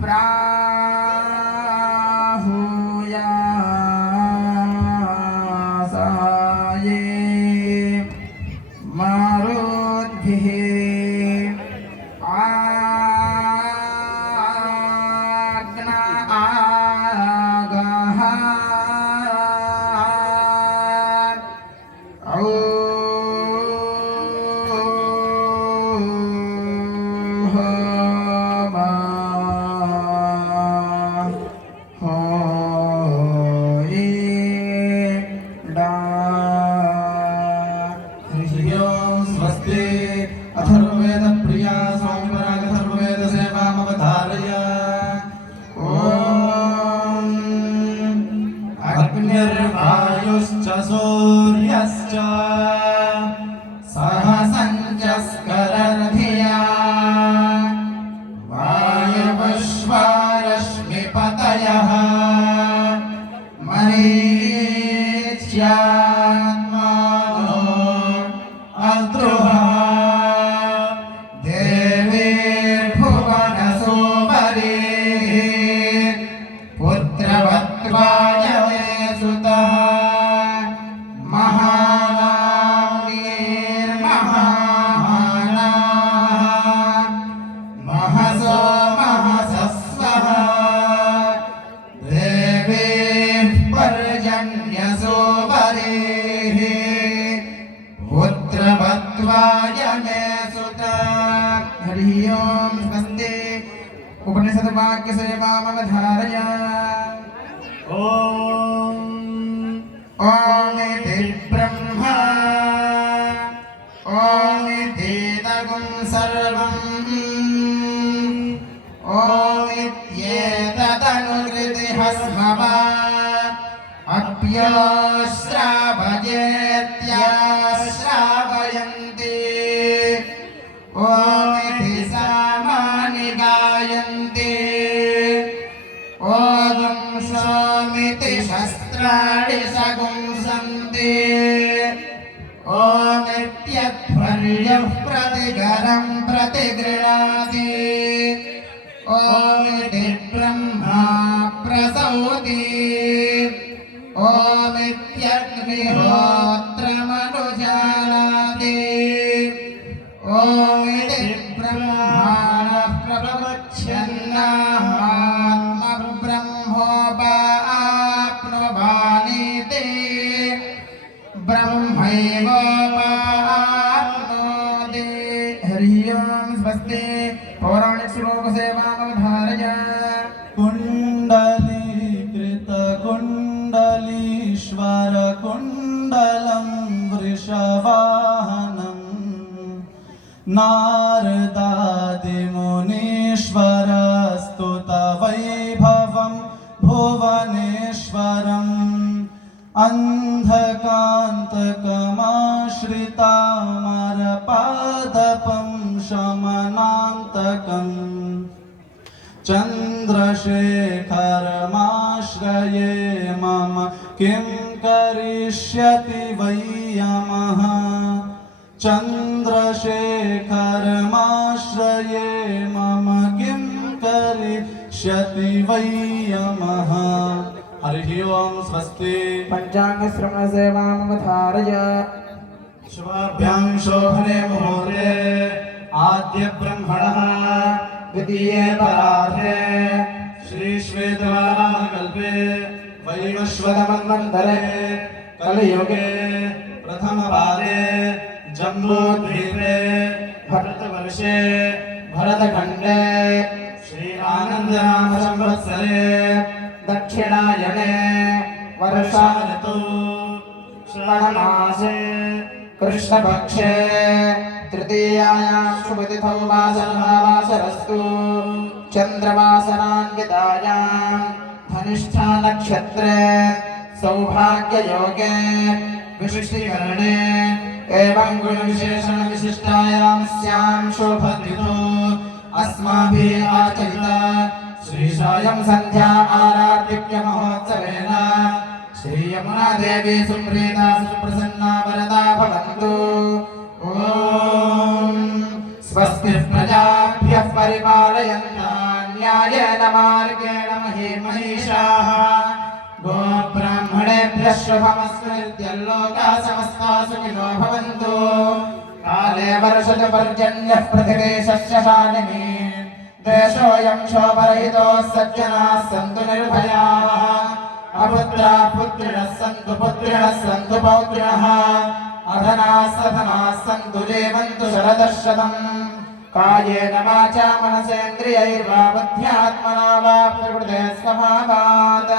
प्राहुयासाये मारुद्भिः आग्ना आगः अथर्ववेद प्रिया स्वामी पराग अथर्ववेद सेवामवधारय। ओम अग्निर्वायुश्च सूर्यश्च सह संजस्करधिया वायवश्वा रश्मिपतयः मरीच्यात्मानो अद्रुः उपनिषद्वाक्य सेवामवधारय। ओम इति ब्रह्मा ओम इति तगुं सर्वम् ओम इत्येतदनुकृतिः स्मवा अप्यश्रावयेत्याश्रावयन्ति ओम इति सामानि गायन्ति ओम सोमिति शस्त्राणि सगुंसन्ति ओम इत्यध्वर्यः प्रतिगरं प्रतिगृह्णाति ओम इति ब्रह्मा प्रसौति ओम इत्यग्निहोत्रमनुजानाति ओम इति ब्रह्माणः प्रवक्ष्यन्नाहमात्मब्रह्मोपाप्नुवानीति ब्रह्मैवोपाप्नोति। हरि ओम स्वस्ति। पौराणिक श्लोक सेवामवधारय। कुण्डलीकृत कुण्डलीश्वर कुण्डलं वृषवाहनं नारदादिमुनीश्वरस्तुत वैभवं भुवनेश्वरम् अन्धकान्तकमाश्रितामरपादपं शमनान्तकम् चन्द्रशेखरमाश्रये मम किं करिष्यति वै यमः चन्द्रशेखरमाश्रये मम किं करिष्यति वै यमः। हरिः ओम स्वस्ति। पंचांग श्रवण सेवामवधारय। शुभाभ्यां शोभने मुहूर्ते आद्य ब्रह्मणः द्वितीये परार्धे श्री श्वेतवाराह कल्पे वैवस्वतमन्वन्तरे कलियुगे प्रथमपादे जम्बूद्वीपे भरतवर्षे भरतखण्डे श्री आनन्दनाम संवत्सरे दक्षिणायने वर्षा ऋतौ श्रावणमासे कृष्णपक्षे तृतीयायां शुभतिथौ वासरस्तु चन्द्रवासनान्वितायां धनिष्ठा नक्षत्रे सौभाग्ययोगे विशिष्टीकरणे एवं गुणविशेषण विशिष्टायां स्यां शोभतिथौ अस्माभिः आचरिता श्री सायं संध्या आराधिक्य महोत्सवेन श्री यमुना देवी सुप्रीता सुप्रसन्ना वरदा भवन्तु। ओम स्वस्ति प्रजाभ्यः परिपालयन्तान् न्यायेन मार्गेण महे महिषाः गोब्राह्मणेभ्यः शुभमस्तु नित्यं लोकाः समस्ताः सुखिनो भवन्तु काले वर्षतु पर्जन्यः पृथिवी सस्यशालिनी देशोऽयं शोभरहितोः सज्जनाः सन्तु निर्भयाः अपुत्राः पुत्रिणः सन्तु पुत्रिणः सन्तु पौत्रिणः अधनाः सधनाः सन्तु जीवन्तु शरदः शतम् कायेन वाचा मनसेन्द्रियैर्वा बुद्ध्यात्मना वा प्रकृते स्वभावात्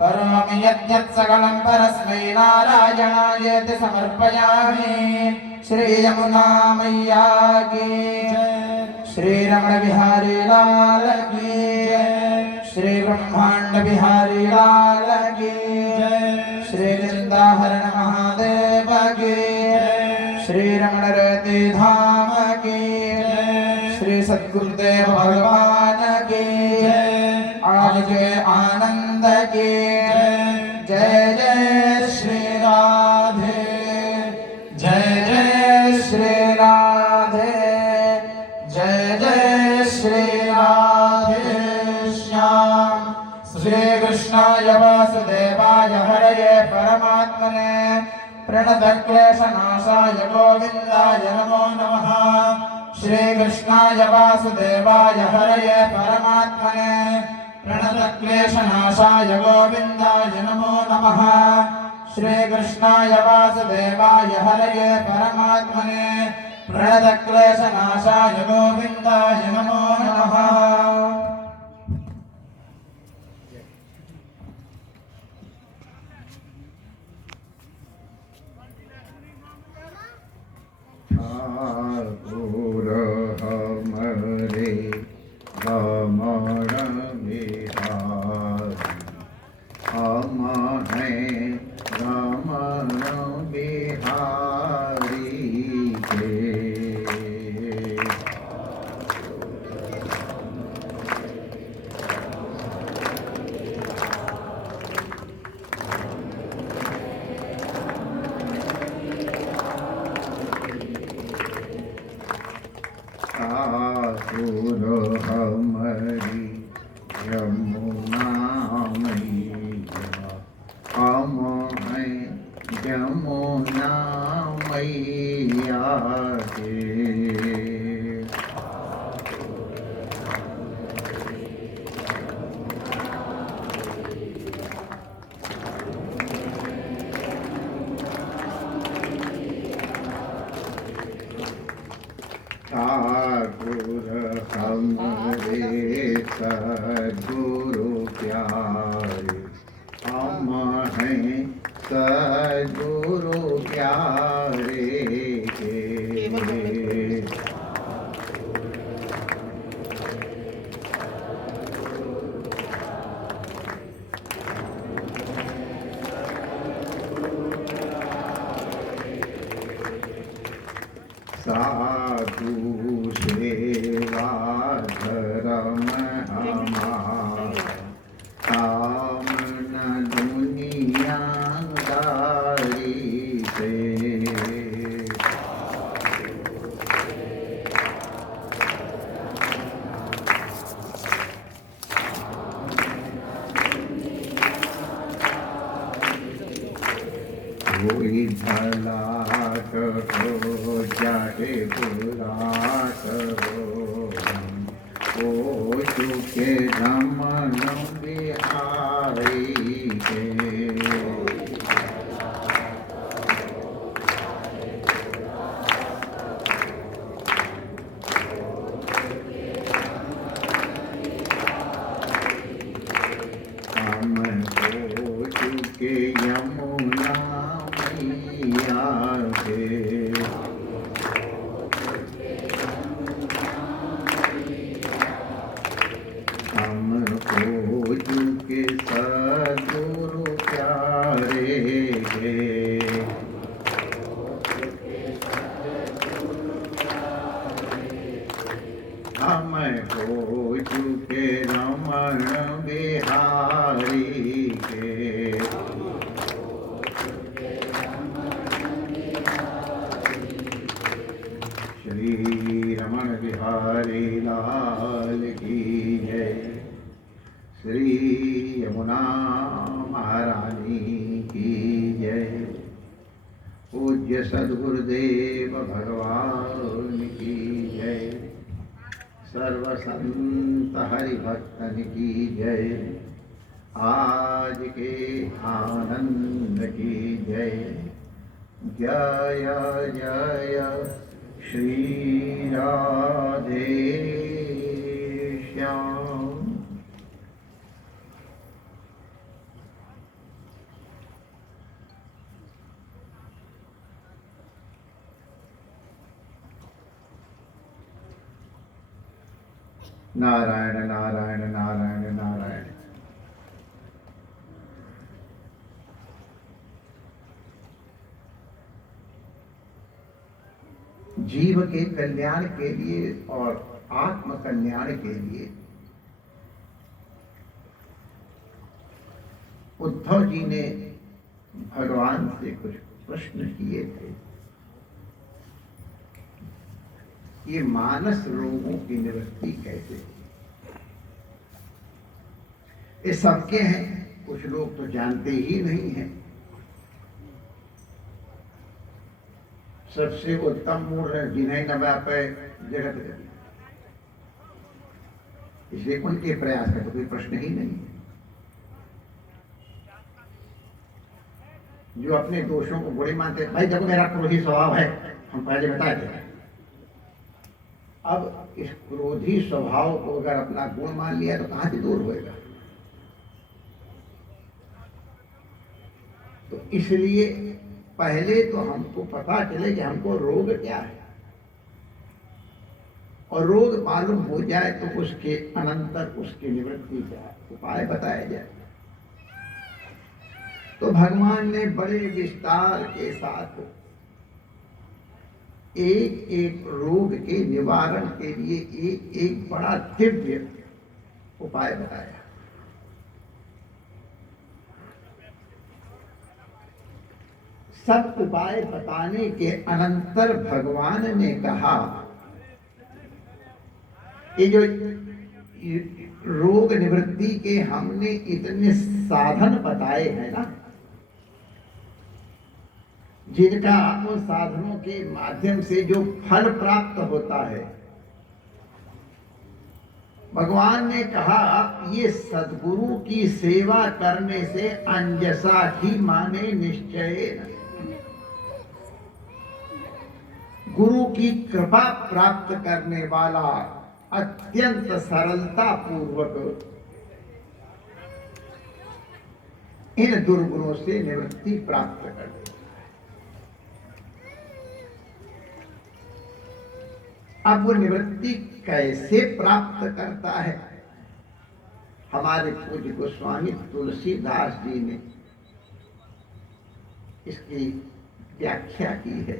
करोमि यद्यत् सकलं परस्मै नारायणायेति समर्पयामि श्रीयमुना मैया की श्री रमण बिहारी लाल की श्री ब्रह्मांड बिहारी लाल की श्री वृंदाहरण महादेव की श्री रमण रति धाम की श्री सद्गुरुदेव भगवान की आज के आनंद की जय जय श्री राधे जय जय श्री राधे जय जय श्री राधे श्याम श्री कृष्णाय वासुदेवाय हरये परमात्मने प्रणतक्लेशनाशाय गोविन्दाय नमो नमः श्री कृष्णाय वासुदेवाय हरये परमात्मने प्रणतक्लेशनाशाय गोविन्दाय नमो नमः श्री कृष्णाय वासुदेवाय हरये परमात्मने प्रणतक्लेशनाशाय गोविन्दाय नमो नमः ठाकुर हमरे रमण बिहारी हम हैं रमण बिहारी के ठाकुर हमारी यमुना मैया हम हैं यमुना मैया के ठाकुर हमरे सद्गुरु प्यारे हम हैं सद्गुरु प्यारे के साधु सेवा धर्म हमारा कामना दुनियादारी से कोई भला करो चाहे बुरा करो ओ चुके रमन बिहारी के हम हो चुके यमुना मैया के हम हो चुके सद्गुरु प्यारे के हम हो चुके रमण बिहारी के श्री रमण बिहारी लाल की जय। यमुना महारानी की जय। पूज्य सद्गुरुदेव भगवान की जय। सर्व संत हरिभक्तन की जय। आज के आनंद की जय। जय जय श्री राधे श्याम। नारायण नारायण नारायण नारायण। जीव के कल्याण के लिए और आत्म कल्याण के लिए उद्धव जी ने भगवान से कुछ प्रश्न किए थे। ये मानस रोगों की निवृत्ति कैसे? ये सबके हैं, कुछ लोग तो जानते ही नहीं हैं। सबसे उत्तम मूल है जिन्हें न व्यापे जगत गति, इसलिए उनके प्रयास का तो कोई प्रश्न ही नहीं है। जो अपने दोषों को बुरे मानते, भाई देखो मेरा क्रोधी स्वभाव है, हम पहले बताए थे। अब इस क्रोधी स्वभाव को अगर अपना गुण मान लिया तो कहां से दूर होएगा? तो इसलिए पहले तो हमको पता चले कि हमको रोग क्या है, और रोग मालूम हो जाए तो उसके अनंतर उसकी निवृत्ति का उपाय बताया जाए। तो भगवान ने बड़े विस्तार के साथ एक एक रोग के निवारण के लिए एक एक बड़ा दिव्य उपाय बताया। सब उपाय बताने के अनंतर भगवान ने कहा, ये जो रोग निवृत्ति के हमने इतने साधन बताए हैं ना, जिनका उन साधनों के माध्यम से जो फल प्राप्त होता है, भगवान ने कहा ये सद्गुरु की सेवा करने से अंजसा ही माने निश्चय। गुरु की कृपा प्राप्त करने वाला अत्यंत सरलता पूर्वक इन दुर्गुणों से निवृत्ति प्राप्त कर देता है। अब वो निवृत्ति कैसे प्राप्त करता है? हमारे पूज्य गोस्वामी तुलसीदास जी ने इसकी व्याख्या की है।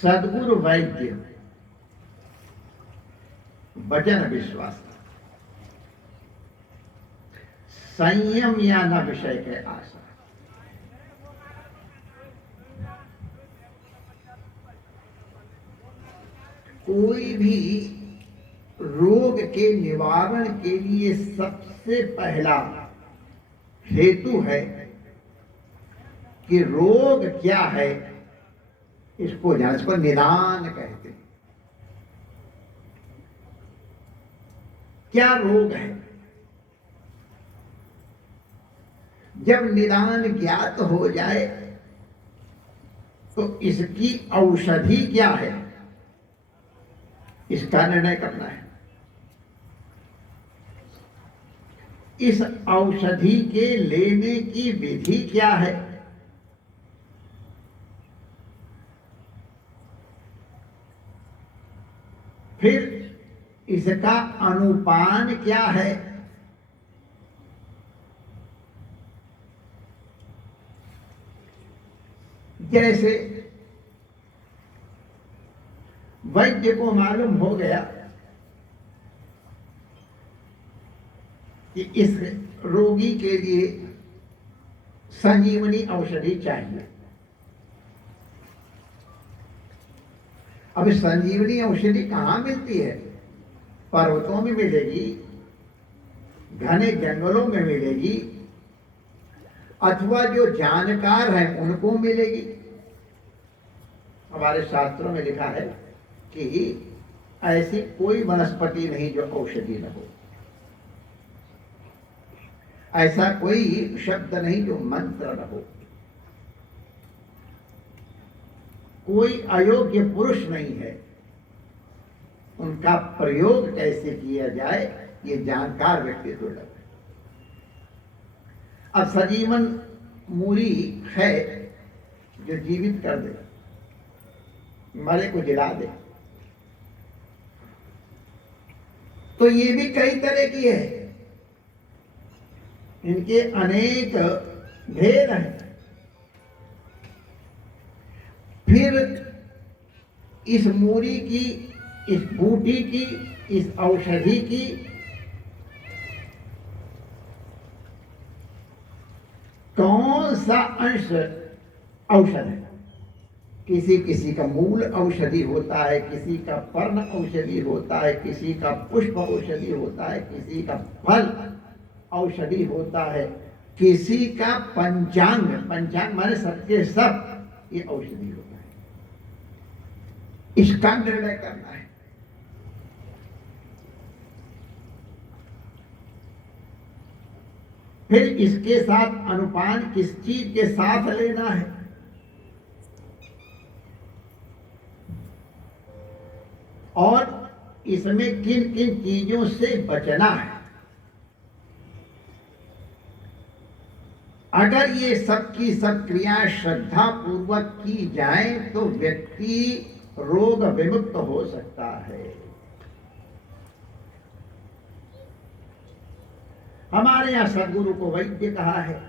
सद्गुरु वैद्य वचन विश्वास, संयम या न विषय के आशा। कोई भी रोग के निवारण के लिए सबसे पहला हेतु है कि रोग क्या है, इसको जान, इसको निदान कहते हैं। क्या रोग है? जब निदान ज्ञात हो जाए तो इसकी औषधि क्या है, इसका निर्णय करना है। इस औषधि के लेने की विधि क्या है, फिर इसका अनुपान क्या है, जैसे वैद्य को मालूम हो गया कि इस रोगी के लिए संजीवनी औषधि चाहिए। अब संजीवनी औषधि कहाँ मिलती है? पर्वतों में मिलेगी, घने जंगलों में मिलेगी अथवा जो जानकार हैं उनको मिलेगी। हमारे शास्त्रों में लिखा है कि ऐसी कोई वनस्पति नहीं जो औषधि न हो, ऐसा कोई शब्द नहीं जो मंत्र न हो, कोई अयोग्य पुरुष नहीं है। उनका प्रयोग कैसे किया जाए ये जानकार व्यक्ति तो लगे। अब सजीवन मूरी है जो जीवित कर दे, मरे को जिला दे, तो ये भी कई तरह की है, इनके अनेक भेद हैं। फिर इस मूरी की, इस बूटी की, इस औषधि की कौन सा अंश औषध है। किसी किसी का मूल औषधि होता है, किसी का पर्ण औषधि होता है, किसी का पुष्प औषधि होता है, किसी का फल औषधि होता है, किसी का पंचांग, पंचांग माने सबके सब ये औषधि होता है। इसका निर्णय करना है। फिर इसके साथ अनुपान किस चीज के साथ लेना है, और इसमें किन किन चीजों से बचना है। अगर ये सब की सब क्रियाएं श्रद्धा पूर्वक की जाएं तो व्यक्ति रोग विमुक्त हो सकता है। हमारे यहां सदगुरु को वैद्य कहा है।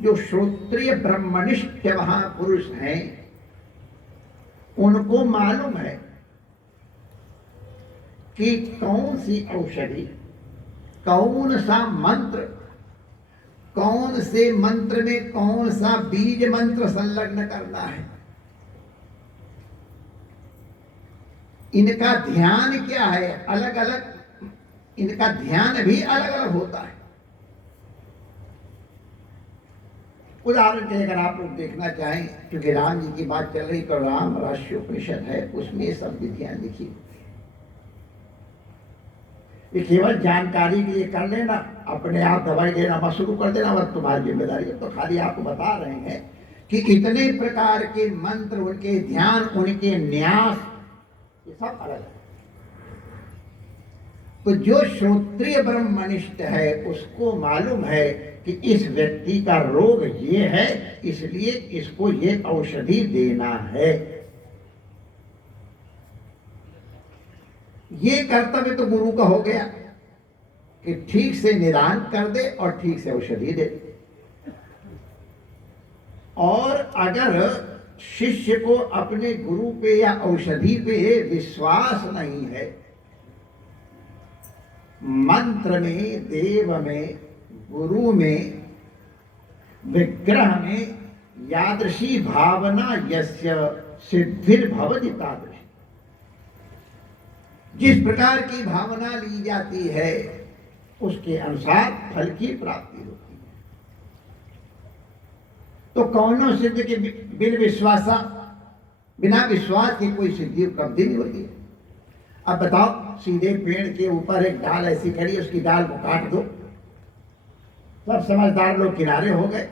जो श्रोत्रिय ब्रह्मनिष्ठ महापुरुष हैं उनको मालूम है कि कौन सी औषधि, कौन सा मंत्र, कौन से मंत्र में कौन सा बीज मंत्र संलग्न करना है, इनका ध्यान क्या है। अलग अलग इनका ध्यान भी अलग अलग होता है। उदाहरण के अगर आप लोग देखना चाहें, क्योंकि राम जी की बात चल रही तो राम राष्ट्रोपनिषद है, उसमें ये सब विधियां लिखी हुई। ये केवल जानकारी के लिए कर लेना, अपने आप दवाई देना मत शुरू कर देना, वह तुम्हारी जिम्मेदारी है। तो खाली आपको बता रहे हैं कि इतने प्रकार के मंत्र, उनके ध्यान, उनके न्यास, ये सब अलग है। तो जो श्रोत्रिय ब्रह्मनिष्ठ है उसको मालूम है कि इस व्यक्ति का रोग ये है, इसलिए इसको ये औषधि देना है। ये कर्तव्य तो गुरु का हो गया कि ठीक से निदान कर दे और ठीक से औषधि दे। और अगर शिष्य को अपने गुरु पे या औषधि पे विश्वास नहीं है, मंत्र में, देव में, गुरु में, विग्रह में यादृशी भावना यस्य सिद्धिर्भवति तादृशी, जिस प्रकार की भावना ली जाती है उसके अनुसार फल की प्राप्ति होती है। तो कौनो सिद्ध के बिन विश्वासा, बिना विश्वास की कोई सिद्धि उपलब्धि नहीं होती है। अब बताओ, सीधे पेड़ के ऊपर एक डाल ऐसी खड़ी, उसकी डाल को काट दो, सब समझदार लोग किनारे हो गए।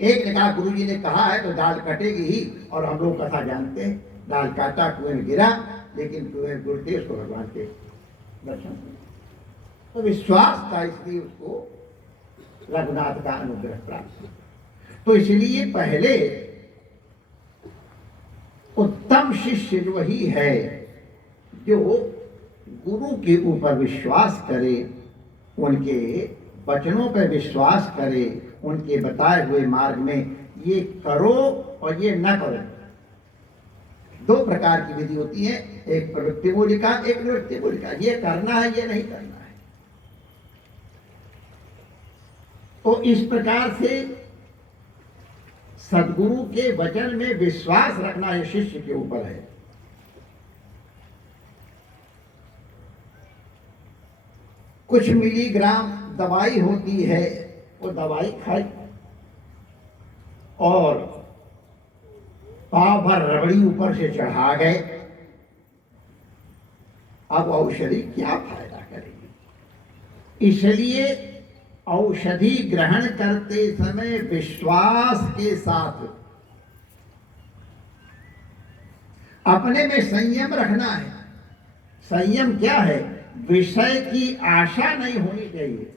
एक ने कहा गुरुजी ने कहा है तो डाल कटेगी ही, और हम लोग कथा जानते हैं, डाल काटा, कुएं में गिरा, लेकिन कुएं गिरते उसको भगवान के दर्शन। तो विश्वास था, इसलिए उसको रघुनाथ का अनुग्रह प्राप्त। तो इसलिए पहले उत्तम शिष्य वही है जो गुरु के ऊपर विश्वास करे, उनके वचनों पर विश्वास करे, उनके बताए हुए मार्ग में ये करो और ये न करो। दो प्रकार की विधि होती है, एक प्रवृत्ति मूलिका, एक निवृत्ति मूलिका। ये करना है, ये नहीं करना है। तो इस प्रकार से सद्गुरु के वचन में विश्वास रखना ये शिष्य के ऊपर है। कुछ मिलीग्राम दवाई होती है, वो दवाई खाई और पाव भर रबड़ी ऊपर से चढ़ा गए। अब औषधि क्या फायदा करेगी? इसलिए औषधि ग्रहण करते समय विश्वास के साथ अपने में संयम रखना है। संयम क्या है? विषय की आशा नहीं होनी चाहिए।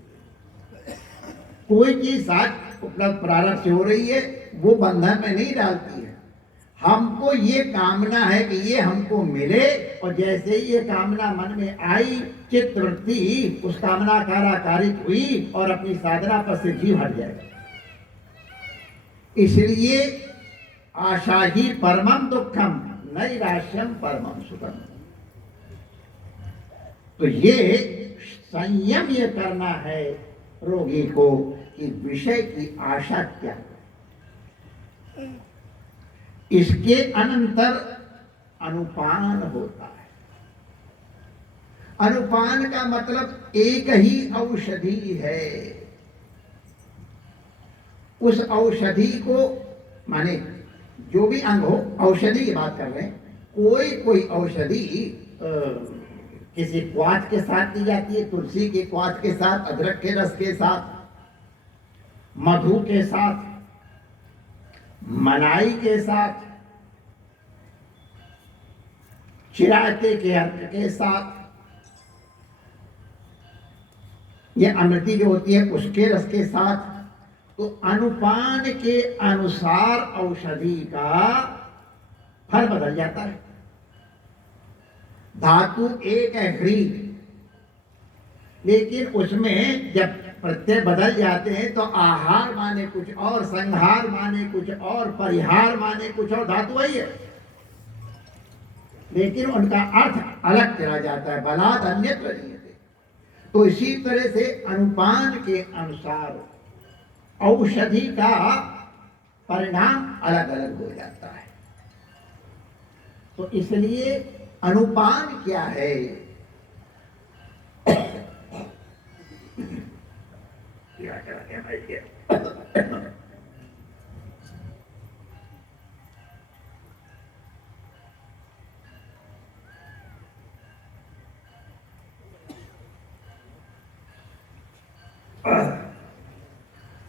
कोई चीज आज उपलब्ध प्रारब्ध से हो रही है, वो बंधन में नहीं डालती है। हमको ये कामना है कि ये हमको मिले, और जैसे ही ये कामना मन में आई, चित्तवृत्ति उस कामना कारित हुई और अपनी साधना पर से जीव हट जाएगा। इसलिए आशा ही परमम दुखम नैराश्यम परमम सुखम। तो ये संयम ये करना है रोगी को कि विषय की आशा क्या है। इसके अनंतर अनुपान होता है। अनुपान का मतलब एक ही औषधि है। उस औषधि को, माने जो भी अंग हो, औषधि की बात कर रहे हैं। कोई औषधि किसी क्वाथ के साथ दी जाती है, तुलसी के क्वाथ के साथ, अदरक के रस के साथ, मधु के साथ, मलाई के साथ, चिराते के अर्क के साथ, ये अमृति जो होती है उसके रस के साथ। तो अनुपान के अनुसार औषधि का फल बदल जाता है। धातु एक है घृ, लेकिन उसमें जब प्रत्यय बदल जाते हैं तो आहार माने कुछ और, संहार माने कुछ और, परिहार माने कुछ और। धातु वही है, लेकिन उनका अर्थ अलग चला जाता है। बलात् अन्यत्र नीयते। तो इसी तरह से अनुपान के अनुसार औषधि का परिणाम अलग अलग हो जाता है। तो इसलिए अनुपान क्या है?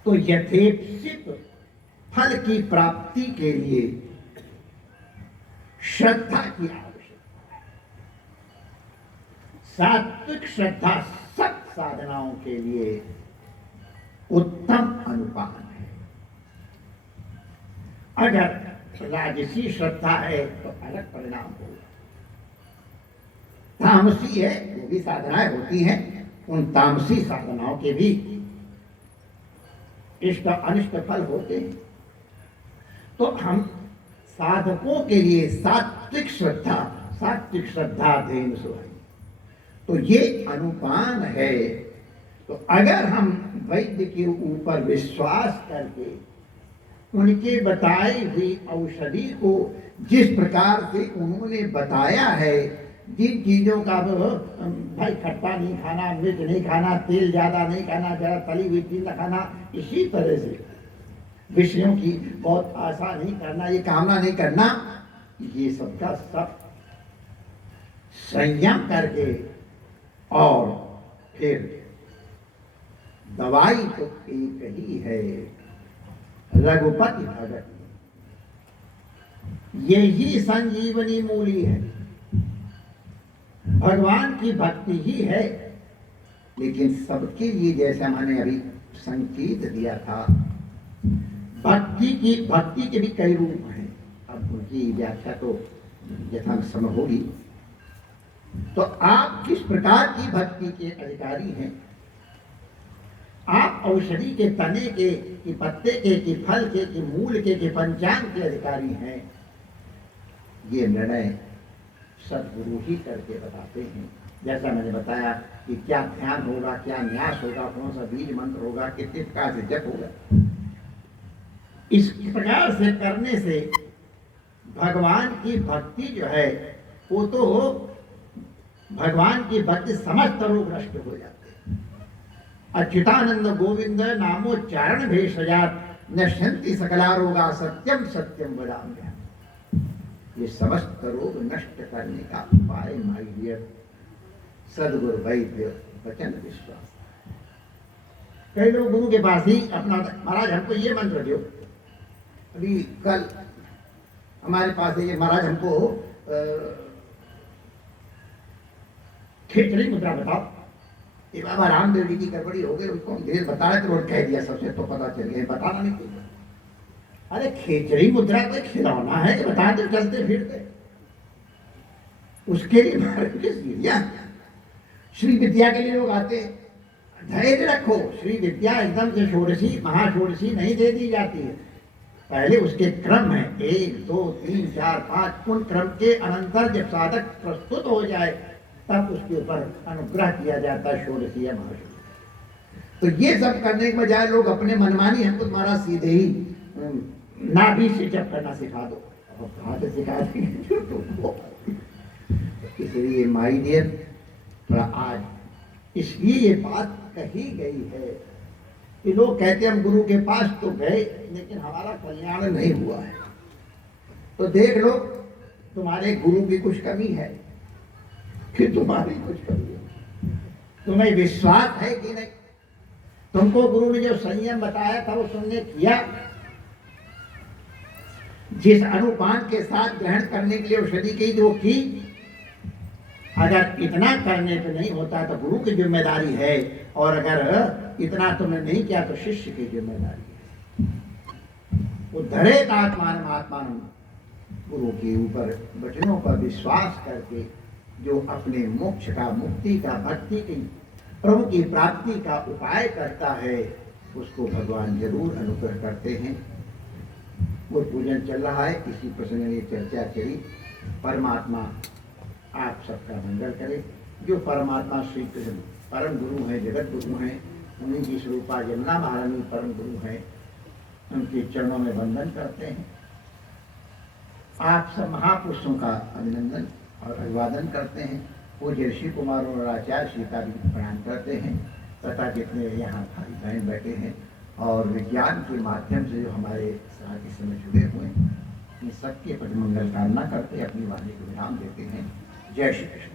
तो यथेक्षित फल की प्राप्ति के लिए श्रद्धा की आवश्यकता है। सात्विक श्रद्धा सब साधनाओं के लिए उत्तम अनुपान है। अगर राजसी श्रद्धा है तो अलग परिणाम होगा। तामसी है, वो भी साधनाएं होती हैं, उन तामसी साधनाओं के भी इष्ट अनिष्ट फल होते हैं। तो हम साधकों के लिए सात्विक श्रद्धा धेन सोई, तो ये अनुपान है। तो अगर हम वैद्य के ऊपर विश्वास करके उनके बताई हुई औषधि को जिस प्रकार से उन्होंने बताया है, जिन चीजों का भाई खट्टा नहीं खाना, मिर्च नहीं खाना, तेल ज्यादा नहीं खाना, ज्यादा तली हुई चीज न खाना, इसी तरह से विषयों की बहुत आशा नहीं करना, ये कामना नहीं करना, ये सबका सब संयम करके। और फिर दवाई तो एक ही है, रघुपति भगत, यही संजीवनी मूली है। भगवान की भक्ति ही है, लेकिन सबके लिए जैसा मैंने अभी संकेत दिया था, भक्ति के भी कई रूप हैं। अब उनकी व्याख्या तो यथांत समय होगी। तो आप किस प्रकार की भक्ति के अधिकारी हैं? आप औषधि के तने के, कि पत्ते के, कि फल के, कि मूल के, कि पंचांग के अधिकारी हैं, ये निर्णय सदगुरु ही करके बताते हैं। जैसा मैंने बताया कि क्या ध्यान होगा, क्या न्यास होगा, कौन सा बीज मंत्र होगा, कितने प्रकार से जप होगा। इस प्रकार से करने से भगवान की भक्ति जो है, वो तो भगवान की भक्ति समस्त रोग नष्ट हो जाते हैं। अच्युतानंद गोविंद नामोच्चारण भेषजात नश्यन्ति सकला रोगा सत्यम सत्यम वदाम्यहम्। ये समस्त रोग नष्ट करने का उपाय माय डियर सदगुरु वैद्य वचन विश्वास। कई लोग गुरु के पास ही अपना महाराज हमको ये मंत्र दो। अभी कल हमारे पास है ये महाराज हमको खेचड़ी मुद्रा बताओ। ये बाबा रामदेव जी की गड़बड़ी हो गई, उसको हम धीरे बता रहे थे और कह दिया सबसे तो पता चल गया, बताना नहीं चाहिए। अरे खेचड़ी मुद्रा कोई खिलौना है जो बता दो चलते फिरते, उसके लिए सीढ़ियां श्री विद्या के लिए लोग आते हैं। धैर्य रखो, श्री विद्या एकदम से षोडशी महाषोडशी नहीं दे दी जाती है, पहले उसके क्रम है 1 2 3 4 5। उन क्रम के अनंतर जब साधक प्रस्तुत हो जाए तब उसके ऊपर अनुग्रह किया जाता है षोडशी या महाषोडशी। तो ये सब करने के बजाय लोग अपने मनमानी हमको तुम्हारा सीधे ही नाभि से जप करना सिखा दो। अब कहाँ से सिखा देंगे तुमको? इसलिए माय डियर थोड़ा आज इसलिए ये बात कही गई है कि लोग कहते हैं हम गुरु के पास तो गए लेकिन हमारा कल्याण नहीं हुआ है। तो देख लो तुम्हारे गुरु की कुछ कमी है कि तुम्हारी कुछ कमी है। तुम्हें विश्वास है कि नहीं? तुमको गुरु ने जो संयम बताया था वो तुमने किया? जिस अनुपान के साथ ग्रहण करने के लिए औषधि की वो की? अगर इतना करने पे नहीं होता तो गुरु की जिम्मेदारी है, और अगर इतना तुमने नहीं किया तो शिष्य की जिम्मेदारी है। उद्धरेत आत्मान आत्मान, गुरु के ऊपर वचनों पर विश्वास करके जो अपने मोक्ष का, मुक्ति का, भक्ति की, प्रभु की प्राप्ति का उपाय करता है उसको भगवान जरूर अनुग्रह करते हैं। वो पूजन चल रहा है, इसी प्रसंग में चर्चा चली। परमात्मा आप सबका मंगल करे। जो परमात्मा श्री कृष्ण परम गुरु हैं, जगत गुरु हैं, उन्हीं की स्वरूपा यमुना महारानी परम गुरु हैं, उनके चरणों में वंदन करते हैं। आप सब महापुरुषों का अभिनंदन और अभिवादन करते हैं। पूज्य ऋषि कुमार और आचार्य श्री का भी प्रणाम करते हैं, तथा जितने यहाँ भाई बहन बैठे हैं और विज्ञान के माध्यम से जो हमारे साथ इस समय जुड़े हुए हैं, इन सबके प्रति मंगल कामना करते अपनी वाणी को विराम देते हैं। जय श्री कृष्ण।